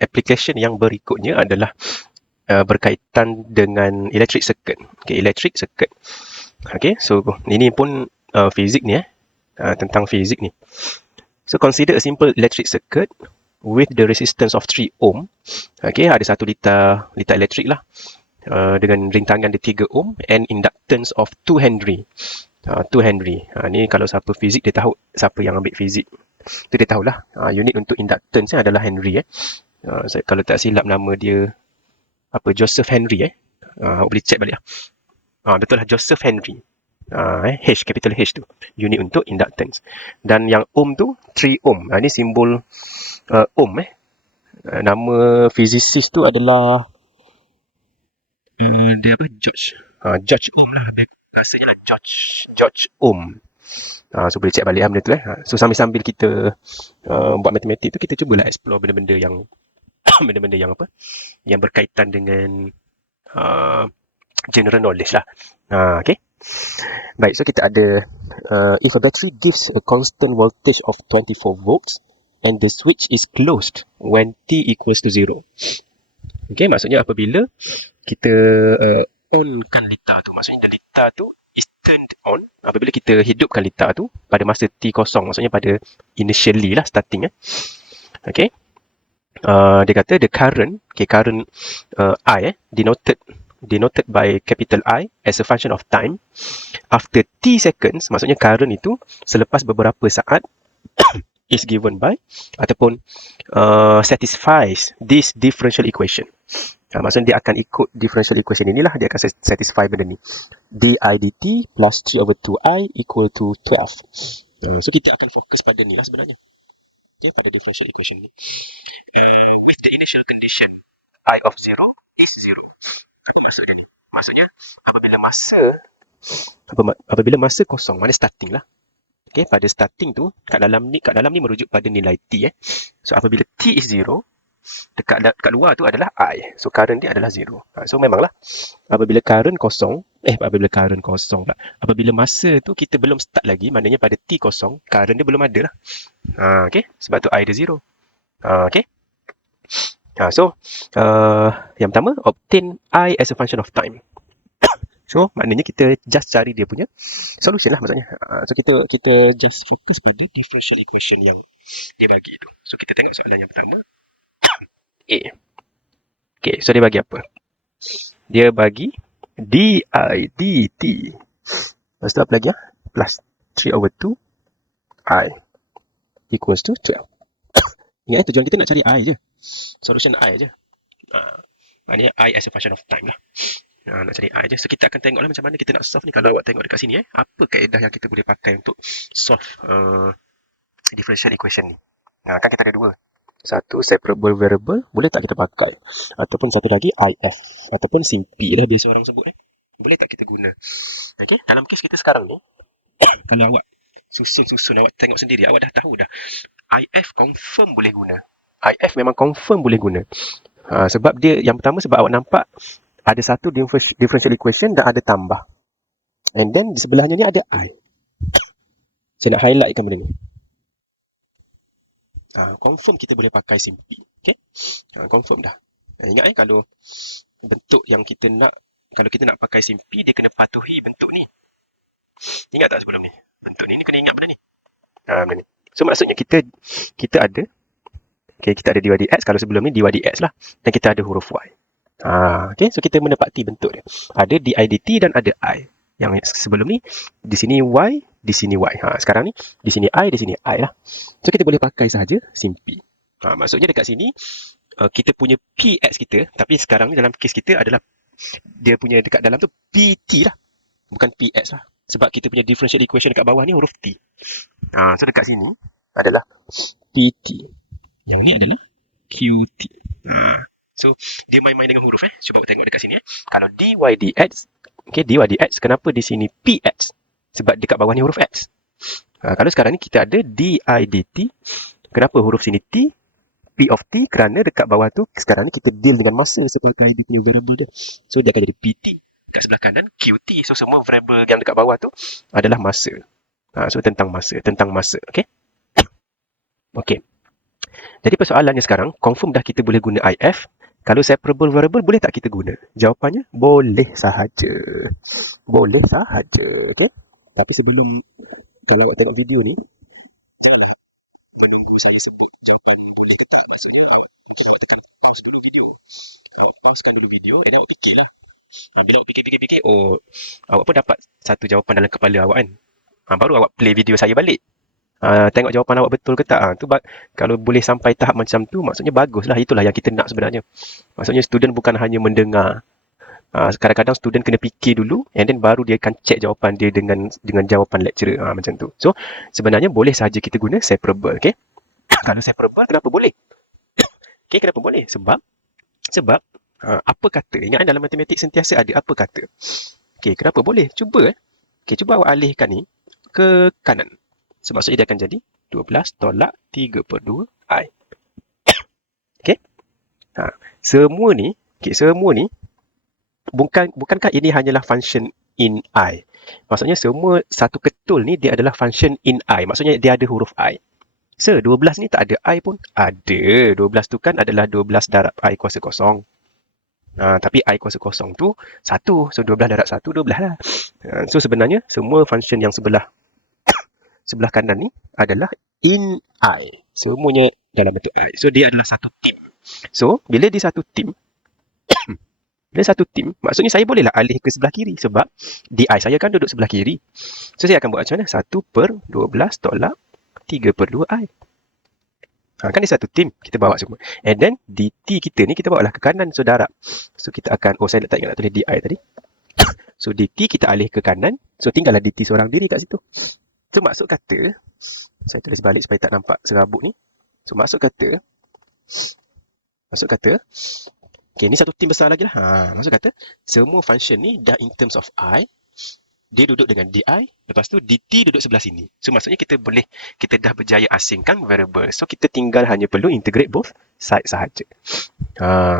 application yang berikutnya adalah berkaitan dengan electric circuit. Okay, electric circuit. Okay, so ini pun fizik ni tentang fizik ni. So consider a simple electric circuit with the resistance of 3 ohm. Okay, ada 1 liter elektrik lah. Dengan rintangan dia 3 ohm and inductance of 2 Henry. 2 Henry. Ni kalau siapa fizik dia tahu, siapa yang ambil fizik tu dia tahulah. Unit untuk inductance adalah Henry. Kalau tak silap nama dia Joseph Henry boleh check balik betul lah, Joseph Henry. H, capital H tu unit untuk inductance. Dan yang ohm tu 3 ohm. Ni simbol ohm. Nama fizisis tu adalah dia George Ohm lah, rasanya lah George Ohm. So boleh check balik benda tu. So sambil-sambil kita buat matematik tu, kita cubalah explore benda-benda yang yang berkaitan dengan general knowledge lah. Okay. Baik, so kita ada if a battery gives a constant voltage of 24 volts and the switch is closed when t equals to 0. Okay, maksudnya apabila kita onkan litar tu, maksudnya the litar tu is turned on apabila kita hidupkan litar tu pada masa t kosong, maksudnya pada initially lah, starting. Okay. Dia kata the current, current I denoted by capital I as a function of time after t seconds, maksudnya current itu selepas beberapa saat is given by ataupun satisfies this differential equation. Maksudnya dia akan ikut differential equation inilah, dia akan satisfy benda ni. di dt plus 3 over 2i equal to 12. So kita akan fokus pada ni lah sebenarnya. Okay, pada differential equation ni. With the initial condition I of 0 is 0. Apa maksud dia ni? Maksudnya apabila masa kosong, mana starting lah. Okay, pada starting tu kat dalam ni merujuk pada nilai t. So apabila t is 0, dekat luar tu adalah I. So current dia adalah 0. So memanglah apabila current kosong pula. Apabila masa tu kita belum start lagi, maknanya pada t kosong current dia belum ada lah. Okay, sebab tu I dia 0. Okay. So yang pertama, obtain I as a function of time. So maknanya kita just cari dia punya solution lah maksudnya. So kita just fokus pada differential equation yang dia bagi tu. So kita tengok soalan yang pertama. A. Okay, so dia bagi apa? Dia bagi di dt. Lepas tu apa lagi? Plus 3 over 2 I equals to 12. Ingat tujuan kita nak cari I je. Solution I je. Maknanya I as a function of time lah. Nak cari I je. So kita akan tengoklah macam mana kita nak solve ni. Kalau awak tengok dekat sini, apa kaedah yang kita boleh pakai untuk solve differential equation ni. Kan kita ada dua. Satu, separable variable, boleh tak kita pakai? Ataupun satu lagi, IF. Ataupun simpi lah biasa orang sebut. Boleh tak kita guna? Okay, dalam kes kita sekarang ni, kalau awak susun, awak tengok sendiri, awak dah tahu dah. IF confirm boleh guna. IF memang confirm boleh guna. Sebab dia, yang pertama sebab awak nampak, ada satu differential equation dan ada tambah. And then, di sebelahnya ni ada I. Saya nak highlightkan benda ni. Confirm kita boleh pakai simpi. Okay? Confirm dah. Ingat kalau bentuk yang kita nak, kalau kita nak pakai simpi, dia kena patuhi bentuk ni. Ingat tak sebelum ni? Bentuk ni kena ingat benda ni. Benda ni. So maksudnya kita ada, okay, kita ada dy dx. Kalau sebelum ni dy dx lah. Dan kita ada huruf y. Okay, so kita menepati bentuk dia. Ada di dt dan ada I. Yang sebelum ni, di sini y, di sini y. Sekarang ni, di sini I, di sini I lah. So, kita boleh pakai sahaja simpi. Maksudnya dekat sini, kita punya px kita, tapi sekarang ni dalam kes kita adalah, dia punya dekat dalam tu pt lah. Bukan px lah. Sebab kita punya differential equation dekat bawah ni huruf t. So, dekat sini adalah pt. Yang ni adalah qt. So, dia main-main dengan huruf. Cuba tengok dekat sini. Kalau dy dx, okay, dy dx, kenapa di sini px? Sebab dekat bawah ni huruf x. Kalau sekarang ni kita ada di dt, kenapa huruf sini t? P of t, kerana dekat bawah tu, sekarang ni kita deal dengan masa sebagai dia punya variable dia. So, dia akan jadi pt. Dekat sebelah kanan, qt. So, semua variable yang dekat bawah tu adalah masa. So, tentang masa. Okay? Okay. Jadi persoalannya sekarang, confirm dah kita boleh guna IF. Kalau separable variable, boleh tak kita guna? Jawapannya, boleh sahaja. Boleh sahaja. Okay? Tapi sebelum, kalau awak tengok video ni, janganlah menunggu saya sebut jawapan boleh ke tak. Maksudnya, mungkin awak tekan pause dulu video. Awak pausekan dulu video, dan awak fikirlah. Bila awak fikir-fikir, oh, awak pun dapat satu jawapan dalam kepala awak kan. Baru awak play video saya balik. Tengok jawapan awak betul ke tak. Kalau boleh sampai tahap macam tu, maksudnya baguslah. Itulah yang kita nak sebenarnya. Maksudnya student bukan hanya mendengar. Kadang-kadang student kena fikir dulu, and then baru dia akan check jawapan dia dengan jawapan lecturer. Macam tu. So, sebenarnya boleh saja kita guna separable. Okay? Kalau separable, kenapa boleh? Okay, kenapa boleh? Sebab apa kata? Ingat dalam matematik sentiasa ada apa kata. Okay, kenapa boleh? Cuba. Okay, cuba awak alihkan ni ke kanan. So, maksudnya dia akan jadi 12 tolak 3/2 I. Okay? Semua ni, bukankah ini hanyalah function in I? Maksudnya semua satu ketul ni dia adalah function in I. Maksudnya dia ada huruf I. 12 ni tak ada I pun. Ada. 12 tu kan adalah 12 darab I kuasa kosong. Tapi I kuasa kosong tu 1. So 12 darab 1, 12 lah. So sebenarnya semua function yang sebelah kanan ni adalah in I. Semuanya dalam bentuk I. So dia adalah satu tim. So bila dia satu tim, maksudnya saya bolehlah alih ke sebelah kiri sebab DI saya kan duduk sebelah kiri. So saya akan buat macam mana? 1/12 tolak 3/2 I. Kan dia satu tim, kita bawa semua. And then DT kita ni kita bawalah ke kanan, so darab. So kita akan, saya tak ingat nak tulis DI tadi. So DT kita alih ke kanan, so tinggallah DT seorang diri kat situ. So maksud kata, saya tulis balik supaya tak nampak serabut ni. So maksud kata, okay, ni satu tim besar lagi lah. Maksud kata, semua function ni dah in terms of I, dia duduk dengan DI, lepas tu DT duduk sebelah sini. So maksudnya kita dah berjaya asingkan variable. So kita tinggal hanya perlu integrate both side sahaja.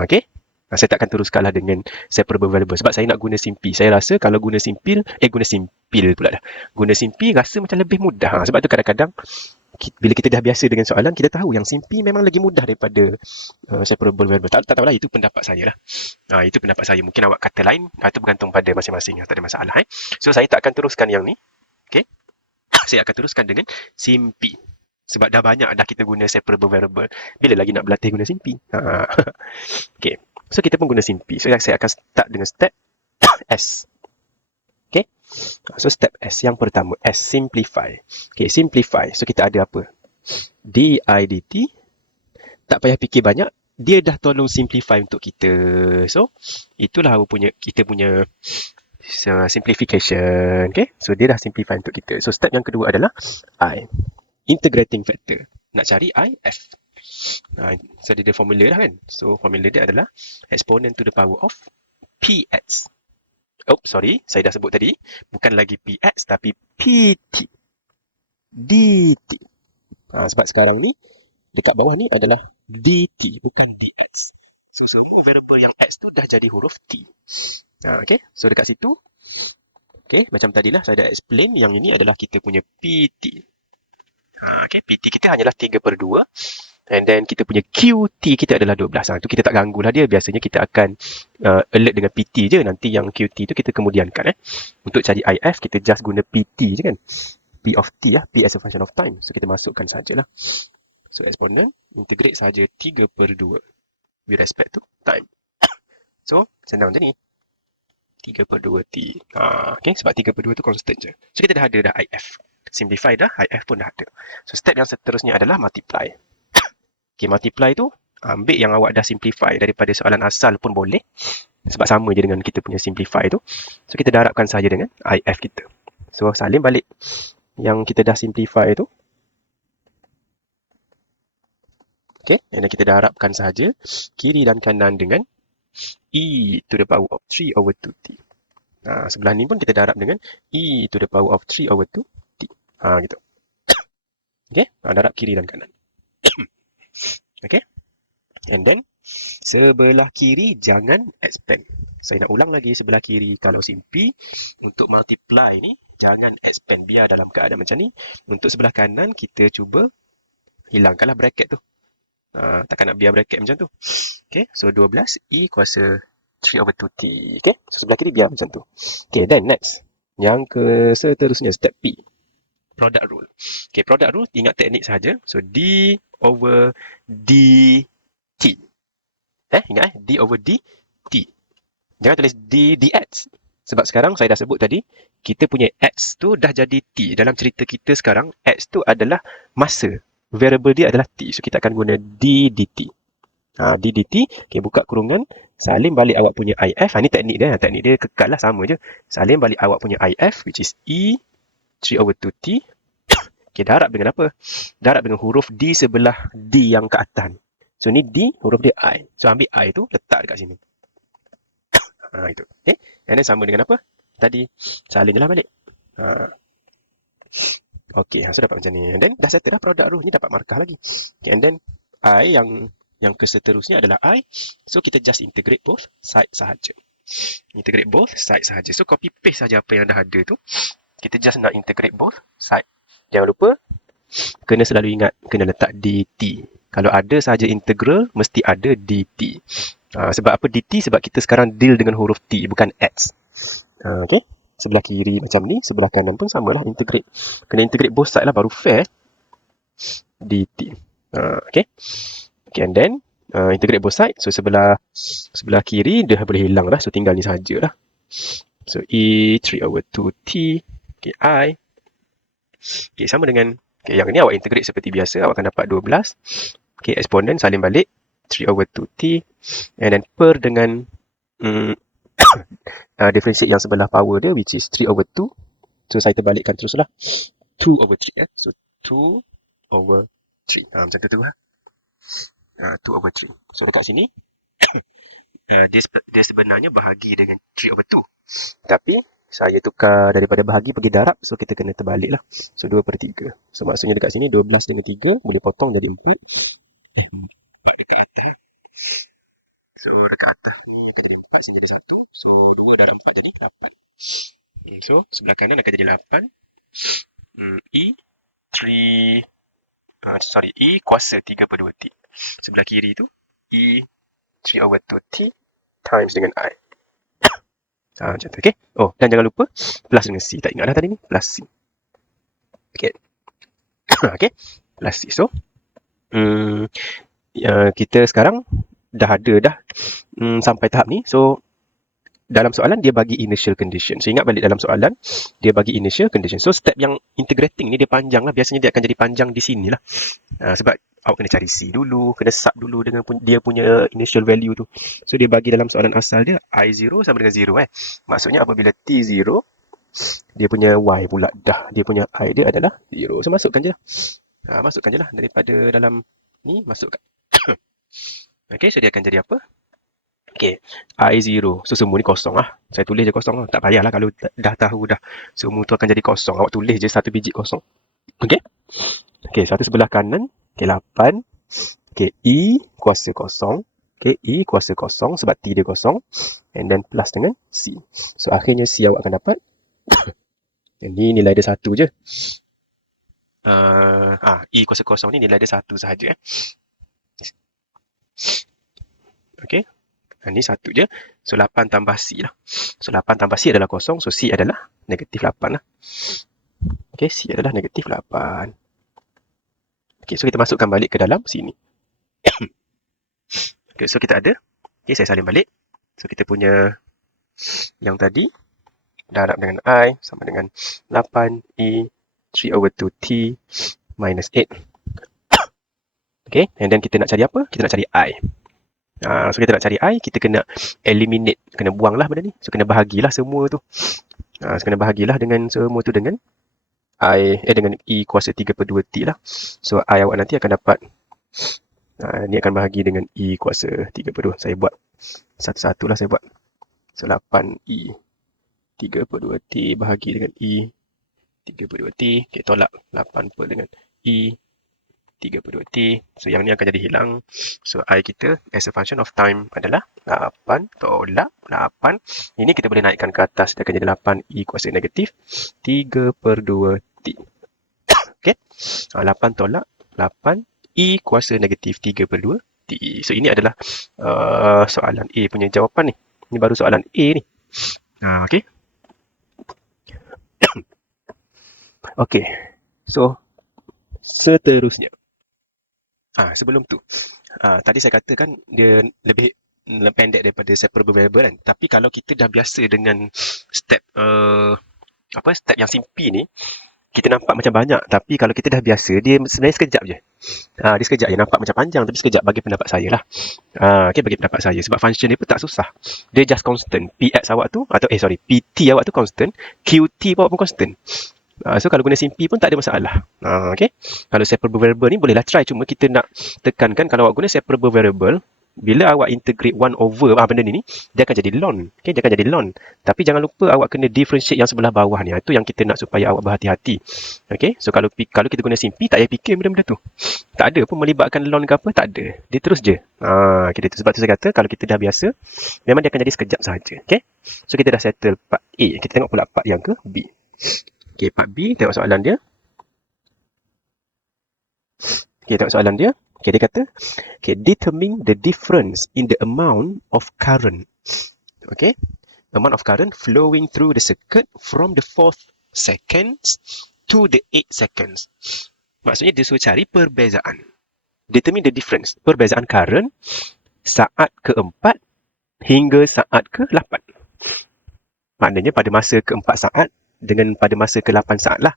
Okay? Saya tak akan teruskanlah dengan separable variable sebab saya nak guna simpi. Saya rasa kalau guna simpil pula dah. Guna simpi rasa macam lebih mudah. Sebab tu kadang-kadang bila kita dah biasa dengan soalan, kita tahu yang simpi memang lagi mudah daripada separable variable. Tak tahulah, itu pendapat saya lah. Itu pendapat saya. Mungkin awak kata lain, itu bergantung pada masing-masing. Tak ada masalah. So, saya tak akan teruskan yang ni. Okay? Saya akan teruskan dengan simpi. Sebab dah banyak dah kita guna separable variable. Bila lagi nak berlatih guna simpi? Okay. So, kita pun guna simpi. So, saya akan start dengan step S. Okay. So, step S yang pertama. S, simplify. Okay, simplify. So, kita ada apa? DI dt. Tak payah fikir banyak. Dia dah tolong simplify untuk kita. So, itulah kita punya simplification. Okay. So, dia dah simplify untuk kita. So, step yang kedua adalah I. Integrating factor. Nak cari I, F. So, dia ada formula dah kan. So, formula dia adalah exponent to the power of Px. Sorry. Saya dah sebut tadi. Bukan lagi Px, tapi Pt. dt. Sebab sekarang ni, dekat bawah ni adalah dt, bukan dx. So, semua variable yang x tu dah jadi huruf t. Okay. So, dekat situ, okay, macam tadilah saya dah explain, yang ini adalah kita punya pt. Okay, pt kita hanyalah 3/2. And then kita punya QT kita adalah 12. Itu kita tak ganggulah dia. Biasanya kita akan alert dengan PT je. Nanti yang QT tu kita kemudiankan. Untuk cari IF, kita just guna PT je kan. P of T lah. P as a function of time. So kita masukkan sajalah. So exponent, integrate saja 3/2. With respect to time. So senang je ni. 3/2 T. Okay, sebab 3/2 tu constant je. So kita dah ada IF. Simplify dah, IF pun dah ada. So step yang seterusnya adalah multiply. Okay, multiply tu ambil yang awak dah simplify daripada soalan asal pun boleh. Sebab sama je dengan kita punya simplify tu. So kita darabkan saja dengan IF kita. So salin balik yang kita dah simplify tu. Okay, dan kita darabkan saja kiri dan kanan dengan e to the power of 3/2t. Sebelah ni pun kita darab dengan e to the power of 3/2t. Gitu. Okay, darab kiri dan kanan. Okay. And then, sebelah kiri jangan expand. Saya nak ulang lagi sebelah kiri. Kalau simpi, untuk multiply ni, jangan expand. Biar dalam keadaan macam ni. Untuk sebelah kanan, kita cuba hilangkanlah bracket tu. Takkan nak biar bracket macam tu. Okay, so 12 E kuasa 3/2T. Okay, so sebelah kiri biar macam tu. Okay, then next. Yang ke seterusnya, step P. Product rule. Okay, product rule, ingat teknik sahaja. So, D over DT. Ingat D over DT. Jangan tulis D dx. Sebab sekarang saya dah sebut tadi, kita punya X tu dah jadi T. Dalam cerita kita sekarang, X tu adalah masa. Variable dia adalah T. So, kita akan guna D dt. D dt, okay, buka kurungan, salin balik awak punya IF. Ini teknik dia. Teknik dia kekal lah, sama je. Salin balik awak punya IF, which is E 3/2T. Okay, darab dengan apa? Darab dengan huruf D sebelah D yang ke atas ni. So, ni D, huruf dia I. So, ambil I tu, letak dekat sini. Itu. Okay. And then sama dengan apa? Tadi, salin je lah balik. Okay, so dapat macam ni. And then, dah settle dah product rule. Ni dapat markah lagi. Okay, and then, I yang keseterusnya adalah I. So, kita just integrate both side sahaja. Integrate both side sahaja. So, copy paste saja apa yang dah ada tu. Kita just nak integrate both side. Jangan lupa, kena selalu ingat, kena letak dt. Kalau ada sahaja integral, mesti ada dt. Sebab apa dt? Sebab kita sekarang deal dengan huruf t, bukan x. Okay? Sebelah kiri macam ni, sebelah kanan pun samalah integrate. Kena integrate both side lah, baru fair. dt. Okay? Okay, and then, integrate both side. So, sebelah kiri, dah boleh hilang dah. So, tinggal ni sahaja lah. So, E 3/2T. Okay, I. Okay, sama dengan, okay, yang ni awak integrate seperti biasa. Awak akan dapat 12. Okay, eksponen salin balik. 3/2T. And then, per dengan differentiate yang sebelah power dia, which is 3/2. So, saya terbalikkan teruslah. 2/3. So, 2/3. Macam tu lah. 2/3. So, dekat sini, dia sebenarnya bahagi dengan 3/2. Tapi, saya tukar daripada bahagi pergi darab. So, kita kena terbalik lah. So, 2/3. So, maksudnya dekat sini, 12 dengan 3. Boleh potong jadi 4. 4 dekat atas. So, dekat atas ni akan jadi 4. Sini jadi 1. So, 2 darab 4 jadi 8. So, sebelah kanan akan jadi 8. E kuasa 3/2T. Sebelah kiri tu, E 3/2T times dengan I. Macam tu, okay? Oh, dan jangan lupa, plus dengan C. Tak ingat dah tadi ni? Plus C. Okay. Okay? Plus C. So, kita sekarang dah ada sampai tahap ni. So, dalam soalan, dia bagi initial condition. So, ingat balik dalam soalan, dia bagi initial condition. So, step yang integrating ni, dia panjang lah. Biasanya dia akan jadi panjang di sini lah. Sebab awak kena cari C dulu, kena sub dulu dengan dia punya initial value tu. So, dia bagi dalam soalan asal dia, I0 sama dengan 0. Maksudnya, apabila T0, dia punya Y pula dah. Dia punya I dia adalah 0. So, masukkan je lah. Masukkan je lah. Daripada dalam ni, masukkan. Okay, so dia akan jadi apa? Okay, I0. So, semua ni kosong lah. Saya tulis je kosong lah. Tak payahlah kalau dah tahu dah. Semua tu akan jadi kosong. Awak tulis je satu biji kosong. Okay? Okay, satu sebelah kanan. Okay, 8. Okay, E kuasa kosong. Okay, E kuasa kosong sebab T dia kosong. And then plus dengan C. So, akhirnya C awak akan dapat. Ini nilai dia 1 je. E kuasa kosong ni nilai dia 1 sahaja. Okay. Ini 1 je. So, 8 tambah C lah. So, 8 tambah C adalah kosong. So, C adalah negatif 8 lah. Okay, C adalah negatif 8. Okay, so kita masukkan balik ke dalam sini. Okay, so kita ada. Okay, saya salin balik. So, kita punya yang tadi. Darab dengan I sama dengan 8E 3/2T minus 8. Okay, and then kita nak cari apa? Kita nak cari I. So, kita nak cari I, kita kena eliminate. Kena buang lah benda ni. So, kena bahagilah semua tu. So, kena bahagilah dengan semua tu dengan I, dengan E kuasa 3/2T lah. So, I awak nanti akan dapat, ni akan bahagi dengan E kuasa 3/2. Saya buat satu-satu lah saya buat. So, 8E 3/2T bahagi dengan E 3/2T. Okay, tolak 8 per dengan E 3/2T. So, yang ni akan jadi hilang. So, I kita as a function of time adalah 8 tolak 8. Ini kita boleh naikkan ke atas. Dia akan jadi 8E kuasa negatif 3/2T. Okay. 8 tolak 8 E kuasa negatif 3/2 T. So, ini adalah soalan A punya jawapan ni. Ini baru soalan A ni. Okay. Okay. So, seterusnya. Sebelum tu. Tadi saya katakan dia lebih pendek daripada separable variable kan. Tapi kalau kita dah biasa dengan step step yang simpi ni, kita nampak macam banyak. Tapi kalau kita dah biasa, dia sebenarnya sekejap je. Dia sekejap je. Nampak macam panjang tapi sekejap bagi pendapat saya lah. Okay, bagi pendapat saya. Sebab function dia pun tak susah. Dia just constant. Px awak tu, pt awak tu constant. Qt awak pun constant. So kalau guna simpi pun tak ada masalah. Okay. Kalau separable variable ni bolehlah try. Cuma kita nak tekankan kalau awak guna separable variable, bila awak integrate 1 over benda ni, dia akan jadi ln. Okay, dia akan jadi ln. Tapi jangan lupa awak kena differentiate yang sebelah bawah ni. Itu yang kita nak supaya awak berhati-hati. Okay. So kalau kita guna simpi, tak payah fikir benda-benda tu. Tak ada pun melibatkan ln ke apa, tak ada. Dia terus je. Sebab tu saya kata kalau kita dah biasa, memang dia akan jadi sekejap sahaja. Okay. So kita dah settle part A. Kita tengok pula part yang ke B. Okay, part B, tengok soalan dia. Okay, tengok soalan dia. Okay, dia kata, determine the difference in the amount of current. Okay, amount of current flowing through the circuit from the 4th seconds to the 8th seconds. Maksudnya dia suruh cari perbezaan. Determine the difference. Perbezaan current saat ke-4 hingga saat ke-8. Maknanya pada masa ke-4 saat dengan pada masa ke-8 saat lah.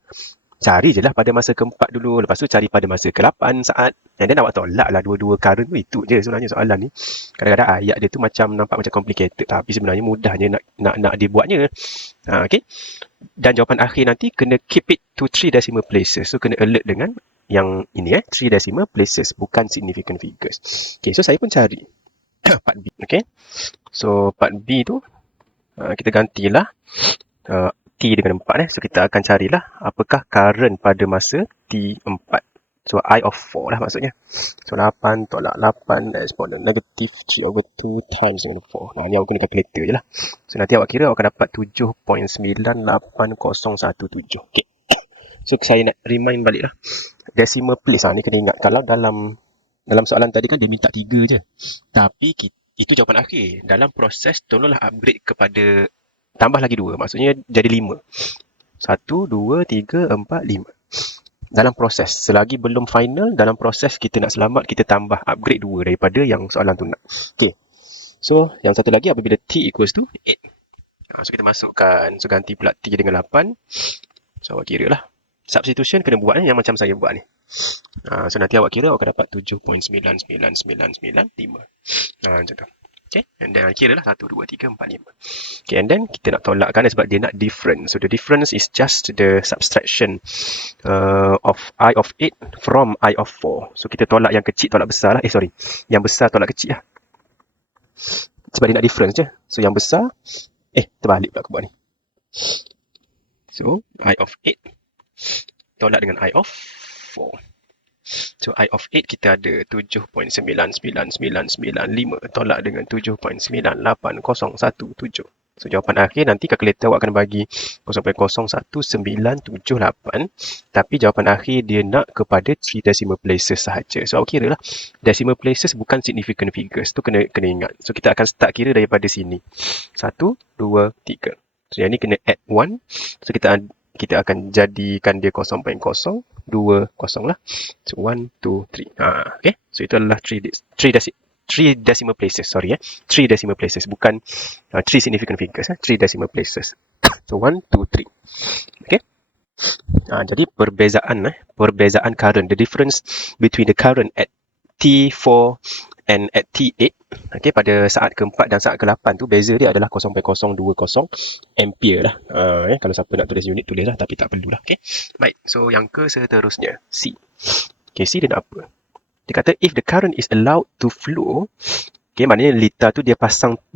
Cari je lah pada masa ke-4 dulu. Lepas tu cari pada masa ke-8 saat. And then awak tolak lah dua-dua current tu. Itu je sebenarnya soalan ni. Kadang-kadang ayat dia tu nampak macam complicated. Tapi sebenarnya mudahnya nak dibuatnya. Okay. Dan jawapan akhir nanti kena keep it to 3 decimal places. So kena alert dengan yang ini 3 decimal places. Bukan significant figures. Okay. So saya pun cari part B. Okay. So part B tu kita gantilah. T dengan 4 So kita akan carilah apakah current pada masa T4. So I of 4 lah maksudnya. So 8 tolak 8 exponent negatif 3 over 2 times dengan 4. Ni awak guna calculator je lah. So nanti awak kira awak akan dapat 7.98017. Okay. So saya nak remind balik lah. Decimal place ni kena ingat. Kalau dalam soalan tadi kan dia minta 3 je. Tapi itu jawapan akhir. Dalam proses tolonglah upgrade kepada tambah lagi 2. Maksudnya jadi 5. 1, 2, 3, 4, 5. Dalam proses. Selagi belum final, dalam proses kita nak selamat, kita tambah upgrade 2 daripada yang soalan tu nak. Okay. So, yang satu lagi apabila T equals to 8. So, kita masukkan. So, ganti pula T dengan 8. So, awak kira lah. Substitution kena buat yang macam saya buat ni. So, nanti awak kira awak akan dapat 7.99995. Macam tu. Okay, and then kira lah 1, 2, 3, 4, 5. Okay, and then kita nak tolakkan sebab dia nak difference. So the difference is just the subtraction of I of 8 from I of 4. So kita tolak yang kecil, tolak besar lah. Yang besar tolak kecil lah. Sebab dia nak difference je. So yang besar, terbalik pula aku buat ni. So I of 8 tolak dengan I of 4. So I of 8 kita ada 7.99995 tolak dengan 7.980017. So jawapan akhir nanti kalkulator awak akan bagi 0.01978. Tapi jawapan akhir dia nak kepada 3 decimal places sahaja. So awak kira lah. Decimal places bukan significant figures. Tu kena ingat. So kita akan start kira daripada sini. 1, 2, 3. So yang ni kena add 1. So kita akan jadikan dia 0.020 lah. So 1, 2, 3. Okay. So itu adalah 3 decimal places. 3 decimal places. Bukan 3 significant figures. 3 decimal places. So 1, 2, 3. Okay. Jadi perbezaan current. The difference between the current at T4 and at T8. Okay, pada saat ke-4 dan saat ke-8 tu beza dia adalah 0.020 ampere lah. Kalau siapa nak tulis unit tulis lah, tapi tak perlulah. Okay. Baik, so yang ke seterusnya C. Okay, C dia nak apa? Dia kata if the current is allowed to flow, okay, maknanya litar tu dia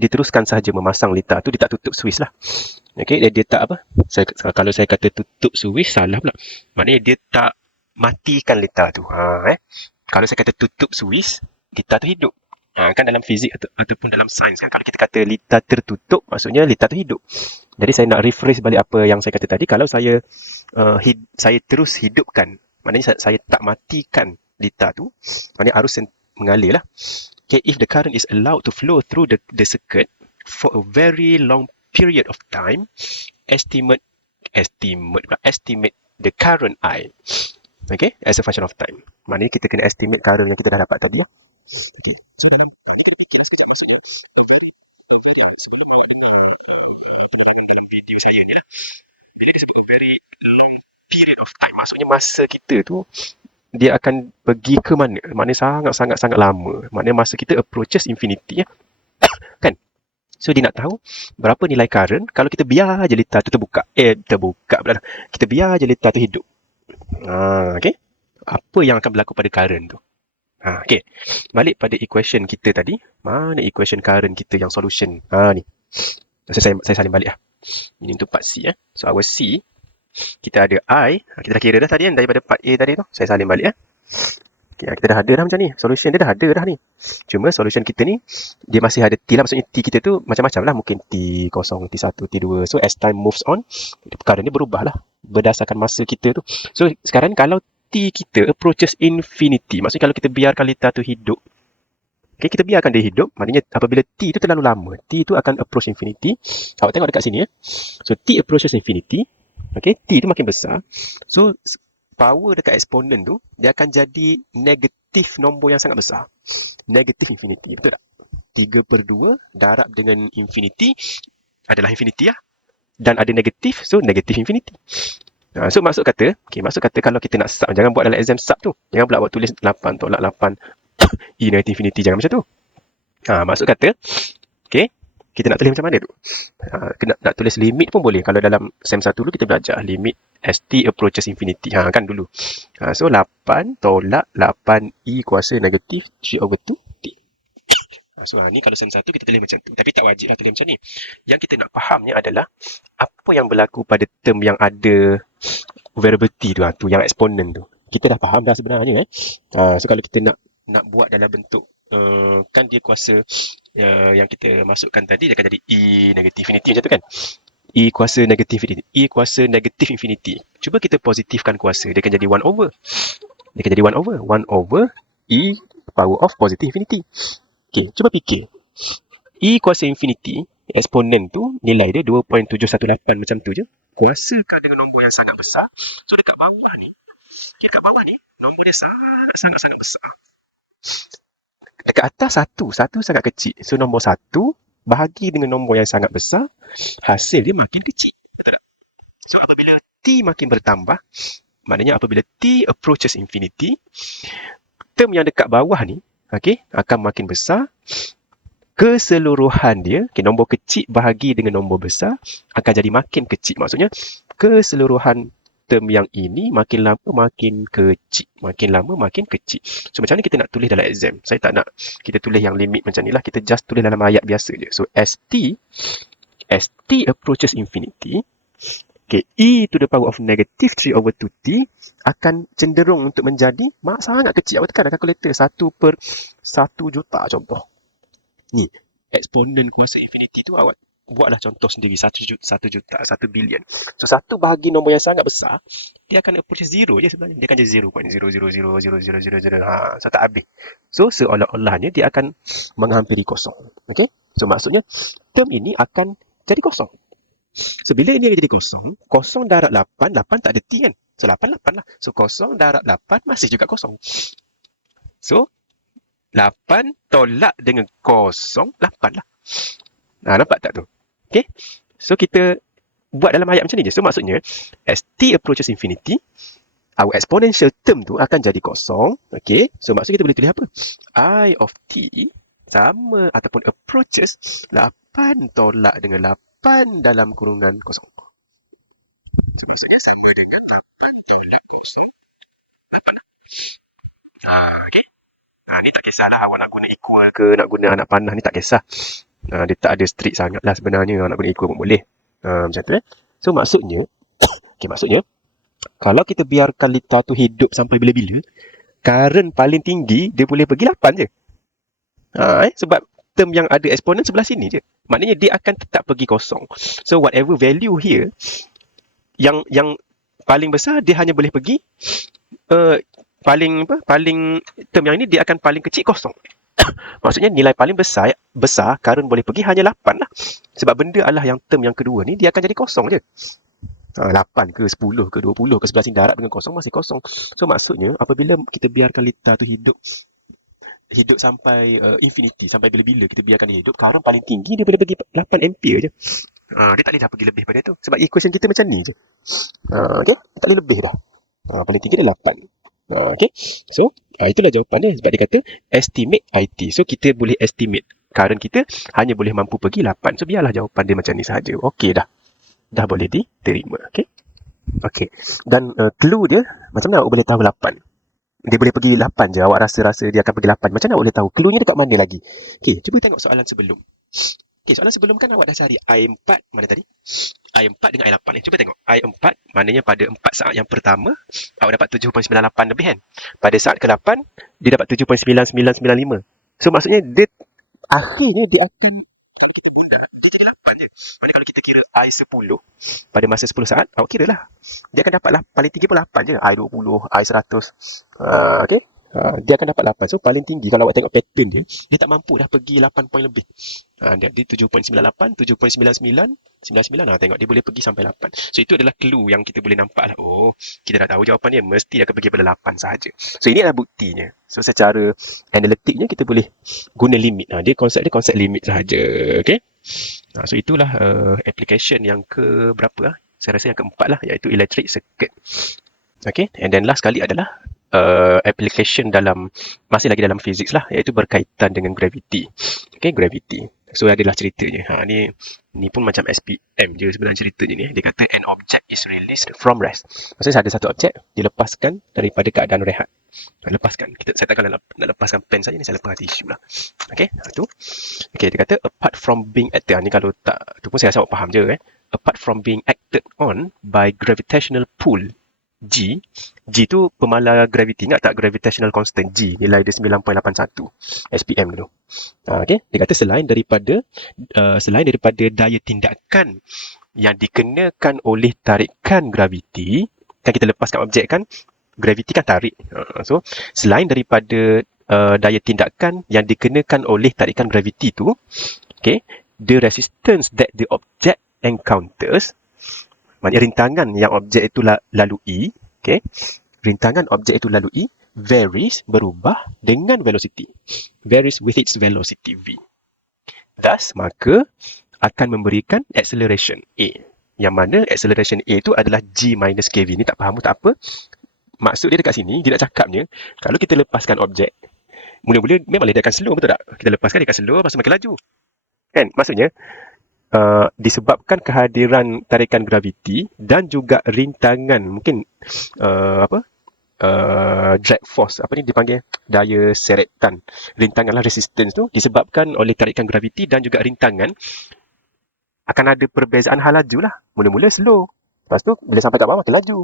teruskan sahaja memasang litar tu, dia tak tutup switch lah. Okay, dia tak apa? Kalau saya kata tutup switch salah pula. Maknanya dia tak matikan litar tu. Kalau saya kata tutup switch, litar tu hidup. Kan dalam fizik ataupun dalam sains kan, kalau kita kata litar tertutup, maksudnya litar tu hidup. Jadi saya nak rephrase balik apa yang saya kata tadi. Kalau saya terus hidupkan, maknanya saya tak matikan lita tu, maknanya arus yang mengalir lah. Okay, if the current is allowed to flow through the circuit for a very long period of time, estimate the current I. Okay, as a function of time. Maknanya kita kena estimate current yang kita dah dapat tadi. Okay, so dalam kita fikir sekejap, maksudnya sebelum awak dengar penerangan dalam video saya ni lah, jadi dia sebut a very long period of time. Maksudnya masa kita tu dia akan pergi ke mana? Maknanya sangat lama. Maknanya masa kita approaches infinity ya. Kan? So dia nak tahu berapa nilai current kalau kita biar je lita tu terbuka pula. Kita biar je lita tu hidup. Okay? Apa yang akan berlaku pada current tu? Okay. Balik pada equation kita tadi. Mana equation current kita yang solution? Ni. Saya salin balik lah. Ini untuk part C. So our C, kita ada I. Kita dah kira dah tadi kan daripada part A tadi tu. Saya salin balik. Okay, kita dah ada dah macam ni. Solution dia dah ada dah ni. Cuma solution kita ni, dia masih ada T lah. Maksudnya T kita tu macam-macam lah. Mungkin T0, T1, T2. So as time moves on, current dia berubah lah. Berdasarkan masa kita tu. So sekarang kalau T kita approaches infinity. Maksudnya kalau kita biarkan lita tu hidup. Okay, kita biarkan dia hidup. Maknanya apabila T tu terlalu lama, T tu akan approach infinity. Awak tengok dekat sini ya. So T approaches infinity. Okay, T tu makin besar. So power dekat eksponen tu, dia akan jadi negatif nombor yang sangat besar. Negatif infinity. Betul tak? 3/2 darab dengan infinity adalah infinity lah. Dan ada negatif, so negatif infinity. So maksud kata kalau kita nak sub, jangan buat dalam exam sub tu. Jangan pula buat tulis 8 tolak 8 E negative infinity, jangan macam tu. Maksud kata, okay, kita nak tulis macam mana tu? Nak tulis limit pun boleh. Kalau dalam SEM 1 dulu kita belajar limit as t approaches infinity. Kan dulu. So 8 tolak 8E kuasa negatif 3/2T. So ni kalau SEM 1 kita tulis macam tu. Tapi tak wajib lah tulis macam ni. Yang kita nak fahamnya adalah apa yang berlaku pada term yang ada variable t tu, yang eksponen tu. Kita dah faham dah sebenarnya. So kalau kita nak buat dalam bentuk kan dia kuasa yang kita masukkan tadi, dia akan jadi E negatif infinity macam tu kan. E kuasa negatif infinity. Cuba kita positifkan kuasa, dia akan jadi 1 over. 1 over E power of positive infinity. Okay, cuba fikir. E kuasa infinity, eksponen tu nilai dia 2.718 macam tu je. Kuasakan dengan nombor yang sangat besar. So dekat bawah ni, nombor dia sangat besar. Dekat atas 1 sangat kecil. So nombor 1 bahagi dengan nombor yang sangat besar, hasil dia makin kecil. Betul tak? So apabila T makin bertambah, maknanya apabila T approaches infinity, term yang dekat bawah ni, okay, akan makin besar. Keseluruhan dia, okay, nombor kecil bahagi dengan nombor besar, akan jadi makin kecil. Maksudnya keseluruhan term yang ini makin lama makin kecil. So macam mana kita nak tulis dalam exam? Saya tak nak kita tulis yang limit macam ni lah. Kita just tulis dalam ayat biasa je. So as t approaches infinity, okay, e to the power of negative 3/2t akan cenderung untuk menjadi sangat kecil. Awak tekan kalkulator 1/1 juta contoh. Ni eksponen kuasa infinity tu awak buatlah contoh sendiri, 1 juta, 1 bilion. So 1 bahagi nombor yang sangat besar, dia akan approach 0 je sebenarnya. Dia akan jadi 0.0000000. So tak habis. So seolah-olahnya dia akan menghampiri kosong. Okay? So maksudnya term ini akan jadi kosong. So bila ini akan jadi kosong darab 8 tak ada T kan? So 8 lah. So kosong darab 8 masih juga kosong. So 8 tolak dengan kosong, 8 lah. Nampak tak tu? Okay. So kita buat dalam ayat macam ni je. So maksudnya, as t approaches infinity, our exponential term tu akan jadi kosong. Okay. So maksudnya kita boleh tulis apa? I of t sama ataupun approaches 8 tolak dengan 8 dalam kurungan kosong. So maksudnya sama dengan 8 tolak kosong, 8 lah. Okay. Ni tak kisahlah awak nak guna equal ke, nak guna anak panah ni tak kisah. Dia tak ada strict sangat lah sebenarnya. Nak guna equal pun boleh. Macam tu. So maksudnya, kalau kita biarkan lita tu hidup sampai bila-bila, current paling tinggi dia boleh pergi 8 je. Sebab term yang ada eksponen sebelah sini je. Maknanya dia akan tetap pergi kosong. So whatever value here, yang paling besar dia hanya boleh pergi paling term yang ini dia akan paling kecil kosong. Maksudnya nilai paling besar current boleh pergi hanya 8 lah. Sebab benda adalah yang term yang kedua ni dia akan jadi kosong je. 8 ke 10 ke 20 ke 11 darat dengan kosong masih kosong. So maksudnya apabila kita biarkan lita tu hidup sampai infinity, sampai bila-bila kita biarkan dia hidup, current paling tinggi dia boleh pergi 8 ampere je. Dia tak boleh dah pergi lebih pada tu. Sebab equation kita macam ni je. Okay? Tak boleh lebih dah. Paling tinggi dia 8. Okay? So, itulah jawapan dia. Sebab dia kata estimate IT. So, kita boleh estimate current kita hanya boleh mampu pergi 8. So, biarlah jawapan dia macam ni sahaja. Okey dah. Dah boleh diterima. Okay? Okay. Dan clue dia, macam mana awak boleh tahu 8? Dia boleh pergi 8 je. Awak rasa dia akan pergi 8. Macam mana awak boleh tahu? Clue-nya dekat mana lagi? Okay, cuba tengok soalan sebelum. Okay, soalan sebelum kan awak dah cari I4 mana tadi? I4 dengan I8 ni. Cuba tengok. I4 maknanya pada 4 saat yang pertama, awak dapat 7.98 lebih kan? Pada saat ke-8, dia dapat 7.9995. So maksudnya dia akhirnya dia akan kita bulat, dia jadi 8 je. Mana kalau kita kira I10 pada masa 10 saat, awak kira lah. Dia akan dapat paling tinggi pun 8 je. I20, I100. Okay? Dia akan dapat 8. So paling tinggi kalau awak tengok pattern dia, dia tak mampu dah pergi 8 poin lebih. Dia 7.98, 7.99, 99. Tengok dia boleh pergi sampai 8. So itu adalah clue yang kita boleh nampak lah. Oh, kita dah tahu jawapan dia mesti akan pergi pada 8 sahaja. So ini adalah buktinya. So secara analitiknya kita boleh guna limit. Konsep limit sahaja. Okay? So itulah application yang ke berapa? Saya rasa yang keempat lah, iaitu electric circuit. Okay, and then last sekali adalah application masih lagi dalam physics lah, iaitu berkaitan dengan gravity. Okay, gravity. So adalah ceritanya. Ni pun macam SPM je sebenarnya ceritanya ni. Dia kata an object is released from rest. Maksudnya ada satu objek dilepaskan daripada keadaan rehat. Lepaskan. Saya takkan nak lepaskan pen saja ni, saya lepaskan tisu lah. Okay, tu. Okay, dia kata apart from being acted. Ni kalau tak, tu pun saya rasa awak faham je. Apart from being acted on by gravitational pull G tu pemala gravity. Ingat tak gravitational constant G, nilai dia 9.81 SPM dulu. Okay, dia kata selain daripada daya tindakan yang dikenakan oleh tarikan graviti, kan kita lepaskan objek kan, graviti kan tarik. So selain daripada daya tindakan yang dikenakan oleh tarikan graviti tu, okay, the resistance that the object encounters, maknanya rintangan yang objek itu lalui, okay, rintangan objek itu lalui varies, berubah dengan velocity, varies with its velocity v. Thus, maka akan memberikan acceleration A, yang mana acceleration A itu adalah G minus kV. Ni tak faham tak apa. Maksud dia dekat sini, dia nak cakapnya, kalau kita lepaskan objek, mula-mula memang dia akan slow, betul tak? Kita lepaskan dia akan slow, lepas tu makin laju. Kan? Maksudnya, disebabkan kehadiran tarikan graviti dan juga rintangan, mungkin drag force, apa ni dipanggil, daya seretan, rintangan lah, resistance tu disebabkan oleh tarikan graviti dan juga rintangan, akan ada perbezaan hal laju lah. Mula-mula slow, lepas tu bila sampai kat bawah makin laju.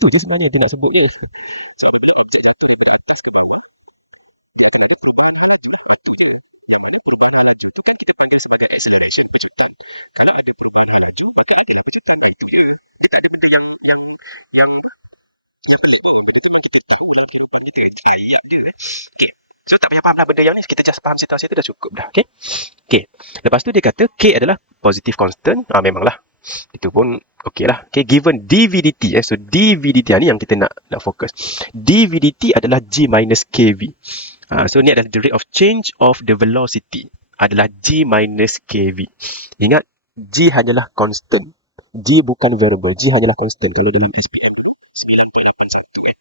Tu je sebenarnya dia nak sebut dia. So apabila objek jatuh daripada atas ke bawah, dia akan ada perubahan hal laju. Tu je. Yang mana perubahan hal laju tu kan kita panggil sebagai acceleration, pencetan. Kalau ada perubahan hal laju, maka adalah pencetan. Itu je. Kita ada benda yang benda tu yang kita cuba, kita triap dia. Okay. So tak payah faham lah benda yang ni, kita just faham situasi tu dah cukup dah. Okay. Okay. Lepas tu dia kata K adalah positive constant. Memanglah. Itu pun okey lah. Okay. Given dVdt. So dVdt ni yang kita nak fokus. dVdt adalah G minus kV. So ni adalah the rate of change of the velocity. Adalah G minus kV. Ingat, G hanyalah constant. G bukan variable. G hanyalah constant. Kalau dalam SPM 9.81 kan.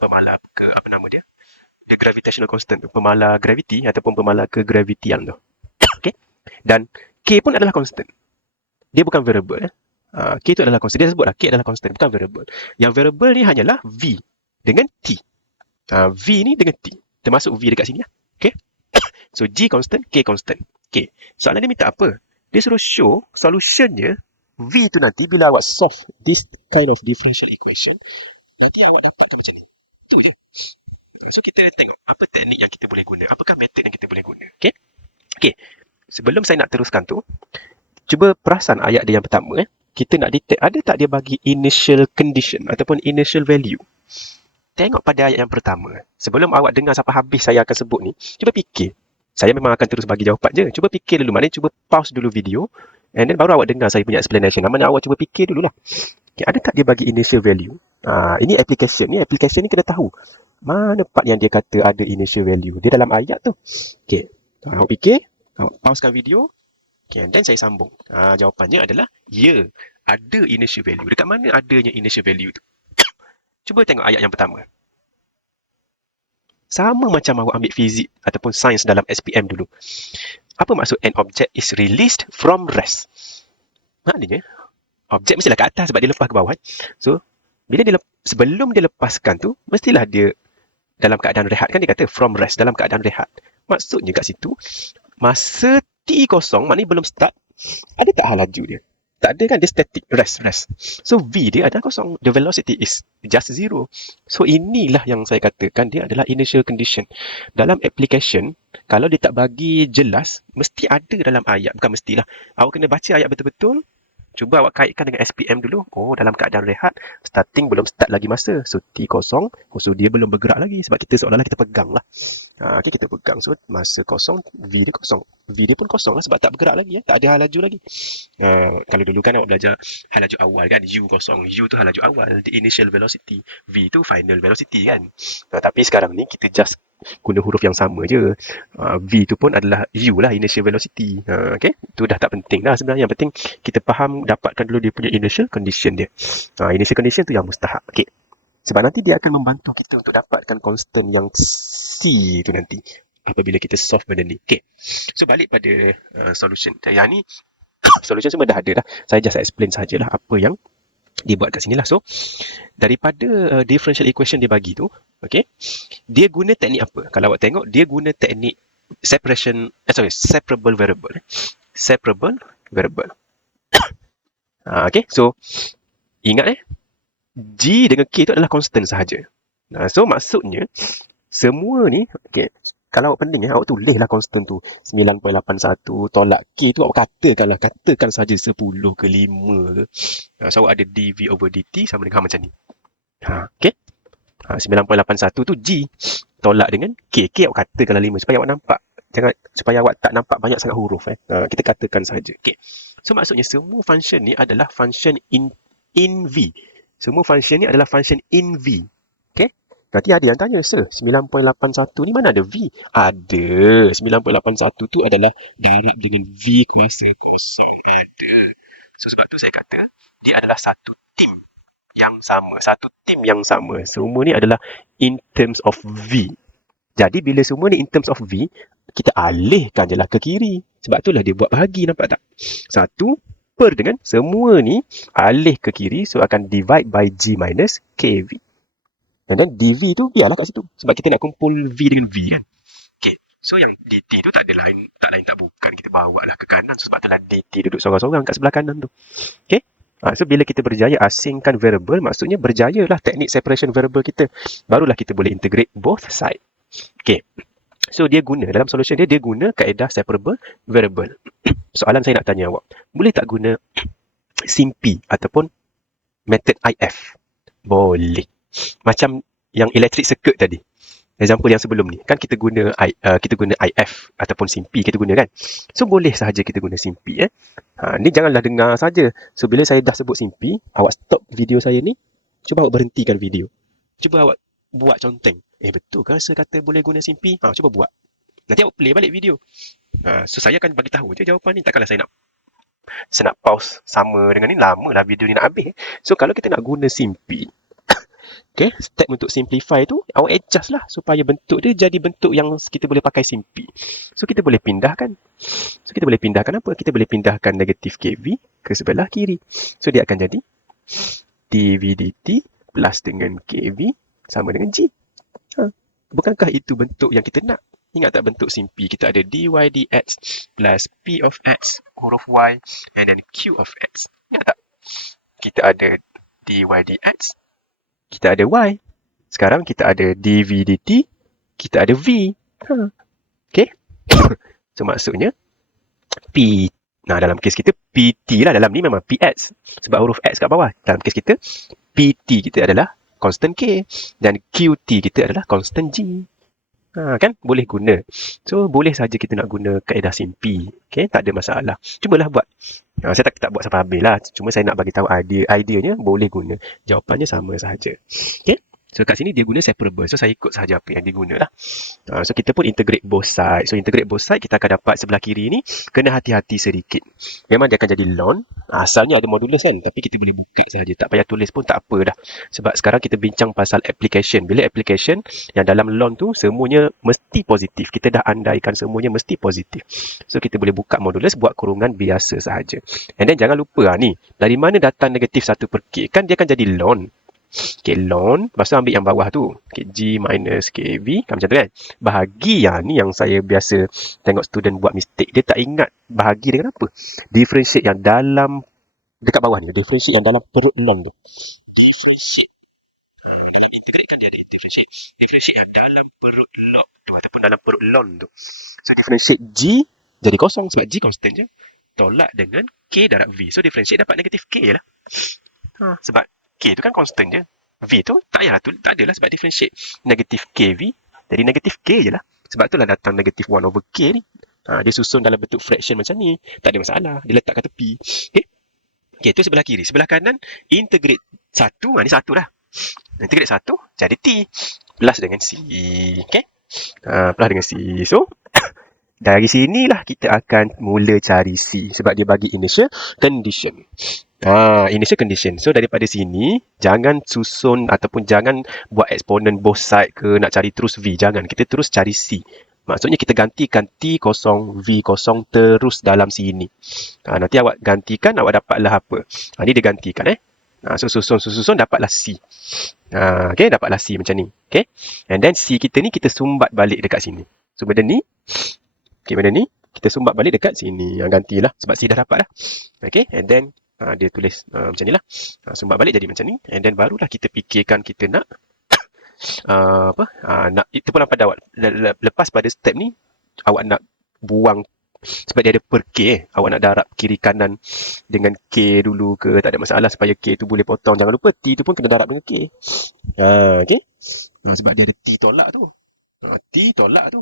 Pemala ke apa nama dia? The gravitational constant tu. Pemala gravity ataupun pemala kegravitian tu. Okay. Dan K pun adalah constant. Dia bukan variable. K itu adalah constant. Dia sebutlah K adalah constant, bukan variable. Yang variable ni hanyalah V dengan T. V ni dengan T. Termasuk V dekat sini lah. Okay. So G constant, K constant. Okay. Soalan dia minta apa? Dia suruh show solutionnya V tu nanti bila awak solve this kind of differential equation, nanti awak dapatkan macam ni. Tu je. So kita tengok apa teknik yang kita boleh guna. Apakah method yang kita boleh guna. Okay. Okay. Sebelum saya nak teruskan tu, cuba perasan ayat dia yang pertama. Kita nak detect ada tak dia bagi initial condition ataupun initial value. tengok pada ayat yang pertama. Sebelum awak dengar sampai habis saya akan sebut ni, cuba fikir. Saya memang akan terus bagi jawapan je. Cuba fikir dulu. Maknanya cuba pause dulu video. And then baru awak dengar saya punya explanation. Namanya awak cuba fikir dululah. Okay, ada tak dia bagi initial value? Ini application. Application ni kena tahu. Mana part yang dia kata ada initial value? Dia dalam ayat tu. Okay. Awak fikir. Awak pausekan video. Okay, and then saya sambung. Jawapannya adalah, ya, ada initial value. Dekat mana adanya initial value tu? Cuba tengok ayat yang pertama. Sama macam awak ambil fizik ataupun sains dalam SPM dulu. Apa maksud an object is released from rest? Maknanya, objek mestilah kat atas sebab dia lepas ke bawah. So, sebelum dia lepaskan tu, mestilah dia dalam keadaan rehat. Kan dia kata from rest, dalam keadaan rehat. Maksudnya kat situ, masa T kosong, maknanya belum start, ada tak hal laju dia? Tak ada kan, dia static, rest. So V dia adalah kosong, the velocity is just zero. So inilah yang saya katakan dia adalah initial condition. Dalam application, kalau dia tak bagi jelas, mesti ada dalam ayat, bukan mestilah. Awak kena baca ayat betul-betul. Cuba awak kaitkan dengan SPM dulu. Oh, dalam keadaan rehat, starting belum start lagi masa. So, T kosong. So, dia belum bergerak lagi. Sebab kita seolah-olah kita pegang lah. Okay, kita pegang. So, masa kosong, V dia kosong. V dia pun kosong lah sebab tak bergerak lagi. Tak ada hal laju lagi. Kalau dulu kan awak belajar hal laju awal kan. U kosong. U tu hal laju awal. The initial velocity. V tu final velocity kan. Tapi sekarang ni kita just guna huruf yang sama je. V tu pun adalah U lah, initial velocity. Okay, itu dah tak penting lah sebenarnya. Yang penting kita faham, dapatkan dulu dia punya initial condition dia. Initial condition tu yang mustahab. Okay, sebab nanti dia akan membantu kita untuk dapatkan constant yang C tu nanti apabila kita solve benda ni. Okay, so balik pada solution. Yang ni solution semua dah ada dah. Saya just explain sajalah apa yang dia buat kat sini lah. So, daripada differential equation dia bagi tu, okay, dia guna teknik apa? Kalau awak tengok, dia guna teknik separable variable. Separable variable. Okay, so, ingat G dengan K tu adalah constant sahaja. So, maksudnya, semua ni, okay, kalau awak pening, awak tulislah constant tu 9.81 tolak K tu awak katakan saja 10 ke 5 ke. So awak ada dV over dt sama dengan macam ni. Okay. 9.81 tu G tolak dengan K. K awak katakanlah 5 supaya awak nampak. Supaya awak tak nampak banyak sangat huruf. Kita katakan saja. Okay. So maksudnya semua function ni adalah function in V. Semua function ni adalah function in V. Okay. Nanti ada yang tanya, sir, 9.81 ni mana ada V? Ada. 9.81 tu adalah darab dengan V kuasa kosong. Ada. So, sebab tu saya kata, dia adalah satu tim yang sama. Satu tim yang sama. Semua ni adalah in terms of V. Jadi, bila semua ni in terms of V, kita alihkan je lah ke kiri. Sebab itulah dia buat bahagi, nampak tak? Satu per dengan semua ni alih ke kiri. So, akan divide by G minus KV. Dan dV tu biarlah kat situ. Sebab kita nak kumpul V dengan V kan. Okay. So yang dt tu tak lain tak bukan. Kita bawa lah ke kanan. So, sebab itulah dt duduk sorang-sorang kat sebelah kanan tu. Okay. So bila kita berjaya asingkan variable, maksudnya berjaya lah teknik separation variable kita. Barulah kita boleh integrate both side. Okay. So dia guna, dalam solution dia guna kaedah separable variable. Soalan saya nak tanya awak. Boleh tak guna SIMPy ataupun method IF? Boleh. Macam yang electric circuit tadi. Example yang sebelum ni. Kan kita guna IF ataupun SIMPy kita guna kan. So boleh sahaja kita guna SIMPy. Ni janganlah dengar saja. So bila saya dah sebut SIMPy, awak stop video saya ni. Cuba awak berhentikan video. Cuba awak buat conteng. Betul ke saya kata boleh guna SIMPy? Cuba buat. Nanti awak play balik video. So saya akan bagi tahu je jawapan ni. Takkanlah saya nak pause sama dengan ni. Lama lah video ni nak habis. So kalau kita nak guna SIMPy, okay, step untuk simplify tu, awak adjust lah supaya bentuk dia jadi bentuk yang kita boleh pakai SIMPy. So, kita boleh pindahkan. Apa? Kita boleh pindahkan negatif KV ke sebelah kiri. So, dia akan jadi dV dt plus dengan KV sama dengan G. Bukankah itu bentuk yang kita nak? Ingat tak bentuk SIMPy? Kita ada dy dx plus p of x huruf y and then q of x. Ingat tak? Kita ada dy dx, kita ada y. Sekarang kita ada dv dt, kita ada v. Okay. So maksudnya p. Dalam kes kita pt lah. Dalam ni memang px. Sebab huruf x kat bawah. Dalam kes kita pt kita adalah constant K. Dan QT kita adalah constant G. Kan boleh guna. So boleh saja kita nak guna kaedah simpi. Okay, tak ada masalah. Cubalah buat. Saya tak buat sampai habis lah. Cuma saya nak bagi tahu ideanya boleh guna. Jawapannya sama sahaja. Okay. So kat sini dia guna separable. So saya ikut sahaja apa yang dia guna lah. So kita pun integrate both side. So integrate both side, kita akan dapat sebelah kiri ni kena hati-hati sedikit. Memang dia akan jadi ln. Asalnya ada modulus kan. Tapi kita boleh buka sahaja. Tak payah tulis pun tak apa dah. Sebab sekarang kita bincang pasal application. Bila application yang dalam ln tu semuanya mesti positif. Kita dah andaikan semuanya mesti positif. So kita boleh buka modulus buat kurungan biasa sahaja. And then jangan lupa ni. Dari mana datang negatif 1/k? Kan dia akan jadi ln. Okay, ln, lepas tu ambil yang bawah tu. Okay, G minus KV, kan macam tu kan. Bahagi ni yang saya biasa tengok student buat mistake. Dia tak ingat bahagi dengan apa. Differentiate yang dalam, dekat bawah ni. Differentiate yang dalam perut ln tu. Differentiate. Dia integratekan dia differentiate. Differentiate yang dalam perut log tu. Ataupun dalam perut ln tu. So, differentiate G jadi kosong. Sebab G constant je. Tolak dengan K darab V. So, differentiate dapat negatif K je lah. Sebab K tu kan constant je. V tu tak payahlah tu, tak adalah sebab differentiate negatif KV. Jadi negatif K je lah. Sebab itulah datang negatif 1/K ni. Dia susun dalam bentuk fraction macam ni. Tak ada masalah. Dia letak kat tepi. Okay, tu sebelah kiri. Sebelah kanan, integrate 1. Ni 1 dah. Integrate 1, jadi T. Plus dengan C. Okay? Plus dengan C. So, dari sinilah kita akan mula cari C. Sebab dia bagi initial condition. Initial condition. So, daripada sini, jangan susun ataupun jangan buat exponent both side ke nak cari terus V. Jangan. Kita terus cari C. Maksudnya kita gantikan T0, V0 terus dalam sini. Nanti awak gantikan, awak dapatlah apa. Ni dia gantikan. So, susun, dapatlah C. Okay, dapatlah C macam ni. Okay. And then C kita ni, kita sumbat balik dekat sini. So, benda ni, okay, benda ni, kita sumbat balik dekat sini. Gantilah. Sebab C dah dapat lah. Okay, and then, dia tulis macam ni lah. Sumbat balik jadi macam ni. And then barulah kita fikirkan kita nak nak itu pun pada awak lepas pada step ni awak nak buang sebab dia ada per K awak nak darab kiri kanan dengan K dulu ke, tak ada masalah supaya K tu boleh potong. Jangan lupa T tu pun kena darab dengan K. Okay, sebab dia ada T tolak tu. T tolak tu.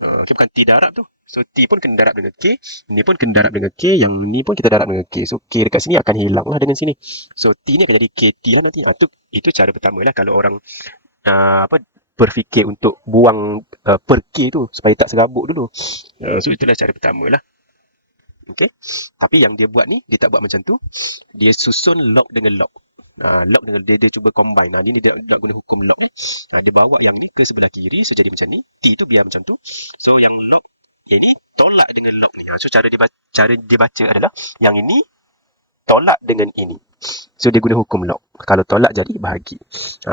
Okay, bukan T darab tu. So, T pun kena darab dengan K. Ni pun kena darab dengan K. Yang ni pun kita darab dengan K. So, K dekat sini akan hilang lah dengan sini. So, T ni akan jadi KT lah nanti. Itu cara pertama lah kalau orang berfikir untuk buang per K tu supaya tak serabut dulu. So, itulah cara pertama lah. Okay. Tapi yang dia buat ni, dia tak buat macam tu. Dia susun log dengan log. Log dengan dia cuba combine. Ni dia nak guna hukum log ni. Dia bawa yang ni ke sebelah kiri. So, jadi macam ni. T tu biar macam tu. So, yang log ini tolak dengan log ni. So, cara dia baca adalah yang ini tolak dengan ini. So, dia guna hukum log. Kalau tolak jadi bahagi.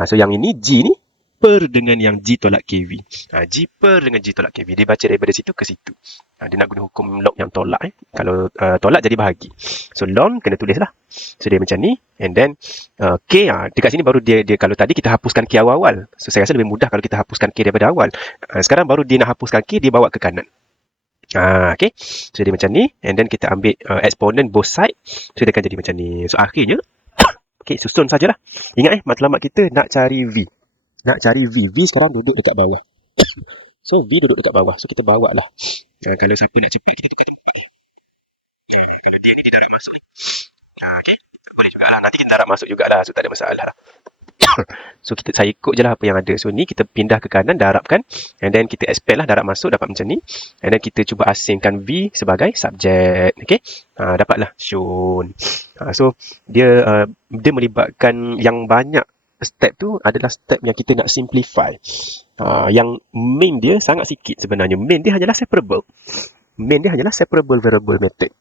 So, yang ini G ni per dengan yang G tolak KV. G per dengan G tolak KV. Dia baca daripada situ ke situ. Dia nak guna hukum log yang tolak. Kalau tolak jadi bahagi. So, ln kena tulis lah. So, dia macam ni. And then, K, dekat sini baru dia kalau tadi kita hapuskan K awal-awal. So, saya rasa lebih mudah kalau kita hapuskan K daripada awal. Sekarang baru dia nak hapuskan K, dia bawa ke kanan. Okay. So, dia macam ni. And then, kita ambil exponent both side. So, dia akan jadi macam ni. So, akhirnya, okay, susun sajalah. Ingat matlamat kita nak cari V. Nak cari V. V sekarang duduk dekat bawah. So, V duduk dekat bawah. So, kita bawa lah. Kalau siapa nak cepat, kita tukar tempat. Kalau dia ni, dia darab masuk ni. Okay. Boleh juga lah. Nanti kita darab masuk jugalah. So, tak ada masalah lah. So, saya ikut je lah apa yang ada. So, ni kita pindah ke kanan, darabkan. And then, kita expand lah darab masuk, dapat macam ni. And then, kita cuba asingkan V sebagai subjek. Okay. Dapatlah shown. So, dia melibatkan yang banyak step tu adalah step yang kita nak simplify. Yang main dia sangat sikit sebenarnya. Main dia hanyalah separable. Main dia hanyalah separable variable method.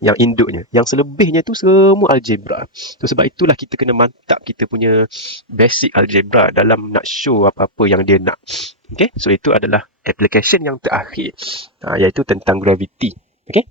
Yang induknya. Yang selebihnya tu semua algebra. So, sebab itulah kita kena mantap kita punya basic algebra dalam nak show apa-apa yang dia nak. Okay? So, itu adalah application yang terakhir. Iaitu tentang gravity. Okay?